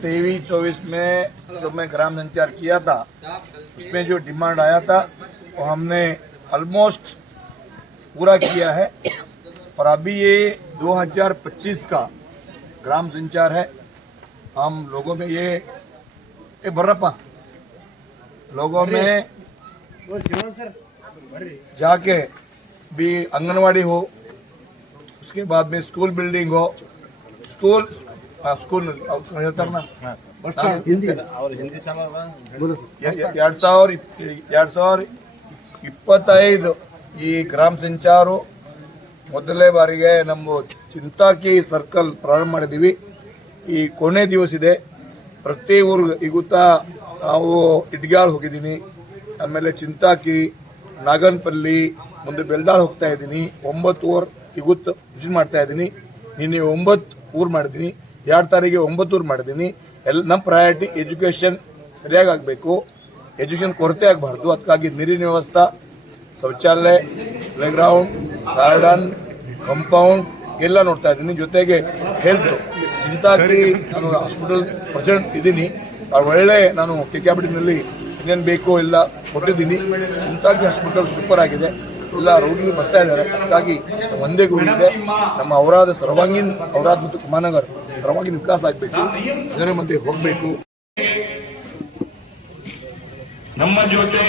2023-24 में जो मैं ग्राम संचार किया था उसमें जो डिमांड आया था वो हमने ऑलमोस्ट पूरा किया है। और अभी ये 2025 का ग्राम संचार है। हम लोगों में ये बर्रप्पा लोगों में जाके भी आंगनवाड़ी हो, उसके बाद में स्कूल बिल्डिंग हो, स्कूल ಹೇಳ್ತಾರೆ ना 2025 ಈ ಗ್ರಾಮ ಸಂಚಾರ ಮೊದಲನೇ ಬಾರಿಗೆ ನಮ್ಮ ಚಿಂತಾಕಿ ಸರ್ಕಲ್ ಪ್ರಾರಂಭ ಮಾಡಿದೀವಿ। ಈ ಕೊನೆ ದಿವಸ ಇದೆ। ಪ್ರತಿ ಊರಿಗೆ ಇಗುತ್ತಾ ನಾವು ಇಟ್ಗ್ಯಾಳ್ ಹೋಗಿದ್ದೀನಿ, ಆಮೇಲೆ ಚಿಂತಾಕಿ, ನಾಗನಪಲ್ಲಿ, ಮುಂದೆ ಬೆಲ್ದಾಳ್ ಹೋಗ್ತಾ ಇದ್ದೀನಿ। 9 ಊರು ಇಗುತ್ತ ವಿಸಿಟ್ ಮಾಡ್ತಾ ಇದ್ದೀನಿ। ನಿನ್ನೆ 9 ಊರು ಮಾಡಿದ್ದೀನಿ, 2 ತಾರೀಕಿಗೆ 9 ಊರು ಮಾಡಿದ್ದೀನಿ। ನಮ್ಮ ಪ್ರಯಾರಿಟಿ ಎಜುಕೇಷನ್ ಸರಿಯಾಗಿ ಆಗಬೇಕು, ಎಜುಕೇಷನ್ ಕೊರತೆ ಆಗಬಾರ್ದು। ಅದಕ್ಕಾಗಿ ನೀರಿನ ವ್ಯವಸ್ಥೆ, ಶೌಚಾಲಯ, ಪ್ಲೇಗ್ರೌಂಡ್, ಗಾರ್ಡನ್, ಕಾಂಪೌಂಡ್ ಎಲ್ಲ ನೋಡ್ತಾ ಇದ್ದೀನಿ। ಜೊತೆಗೆ ಹೆಲ್ತ್ ಚಿಂತಾಕಿ ನಾನು ಹಾಸ್ಪಿಟಲ್ ಪ್ರೆಸಿಡೆಂಟ್ ಇದ್ದೀನಿ, ಒಳ್ಳೆ ನಾನು ಕೆಕ್ಯಾಬಿಟಿನಲ್ಲಿ ಏನೇನು ಬೇಕೋ ಎಲ್ಲ ಕೊಟ್ಟಿದ್ದೀನಿ। ಚಿಂತಾಕಿ ಹಾಸ್ಪಿಟಲ್ ಸೂಪರ್ ಆಗಿದೆ, ಎಲ್ಲ ರೋಗಿಗಳು ಬರ್ತಾ ಇದ್ದಾರೆ। ಅದಕ್ಕಾಗಿ ಒಂದೇ ಗುರಿ ಇದೆ, ನಮ್ಮ ಔರಾದ ಔರಾದ್ ಮತ್ತು ಕುಮಾರನಗರ ಸರ್ವಾಂಗೀಣ ವಿಕಾಸ ಆಗಬೇಕು, ಜನರ ಮಧ್ಯೆ ಹೋಗಬೇಕು। ನಮ್ಮ ಜೊತೆ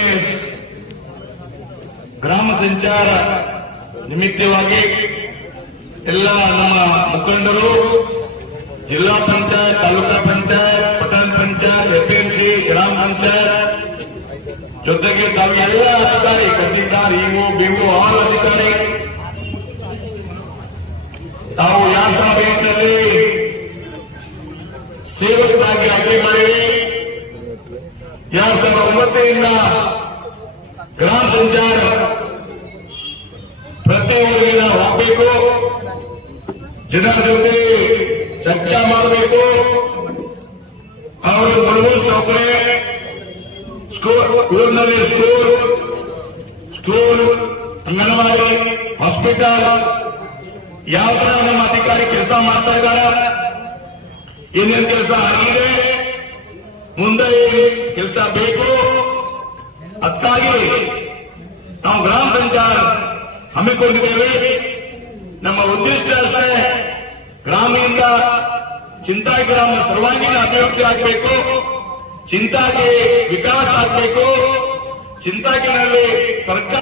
ಗ್ರಾಮ ಸಂಚಾರ ನಿಮಿತ್ತವಾಗಿ ಎಲ್ಲ ನಮ್ಮ ಮುಖಂಡರು, ಜಿಲ್ಲಾ ಪಂಚಾಯತ್, ತಾಲೂಕಾ ಪಂಚಾಯತ್, ಪಟ್ಟಣ ಪಂಚಾಯತ್, ಎಪಿಎಂಸಿ, ಗ್ರಾಮ ಪಂಚಾಯತ್ ಜೊತೆಗೆ ತಾವೆಲ್ಲ ಅಧಿಕಾರಿ, ತಹಸೀಲ್ದಾರ್, ಇಒ, ಬಿಒ, ಆಲ್ ಅಧಿಕಾರಿ ತಾವು ಯಾವ ಸಭೆಯಲ್ಲಿ ಸೇವಕರಾಗಿ ಆಯ್ಕೆ ಮಾಡಿರಿ। 2009ರಿಂದ ಗ್ರಾಮ ಸಂಚಾರ ಪ್ರತಿ ಊರಿಗೆ ನಾವು ಹೋಗಬೇಕು, ಜನರ ಜೊತೆ ಚರ್ಚೆ ಮಾಡಬೇಕು, ಅವರು ಮೂಲಭೂತ ಸೌಕರ್ಯ ಊರಿನಲ್ಲಿ ಸ್ಕೂಲ್, ಅಂಗನವಾಡಿ, ಹಾಸ್ಪಿಟಲ್ ಯಾವ ತರ ನಮ್ಮ ಅಧಿಕಾರಿ ಕೆಲಸ ಮಾಡ್ತಾ ಇದ್ದಾರೆ, ಏನೇನು ಕೆಲಸ ಆಗಿದೆ, ಮುಂದೆ ಕೆಲಸ ಬೇಕು, ಅದಕ್ಕಾಗಿ ನಾವು ಗ್ರಾಮ ಸಂಚಾರ ಹಮ್ಮಿಕೊಂಡಿದ್ದೇವೆ। ನಮ್ಮ ಉದ್ದೇಶ ಅಷ್ಟೇ, ಗ್ರಾಮದಿಂದ ಚಿಂತಾಕಿ ಗ್ರಾಮ ಸರ್ವಾಂಗೀಣ ಅಭಿವೃದ್ಧಿ ಆಗಬೇಕು, ಚಿಂತಾಕಿ ವಿಕಾಸ ಆಗಬೇಕು, ಚಿಂತಾಕಿನಲ್ಲಿ ಸರ್ಕಾರ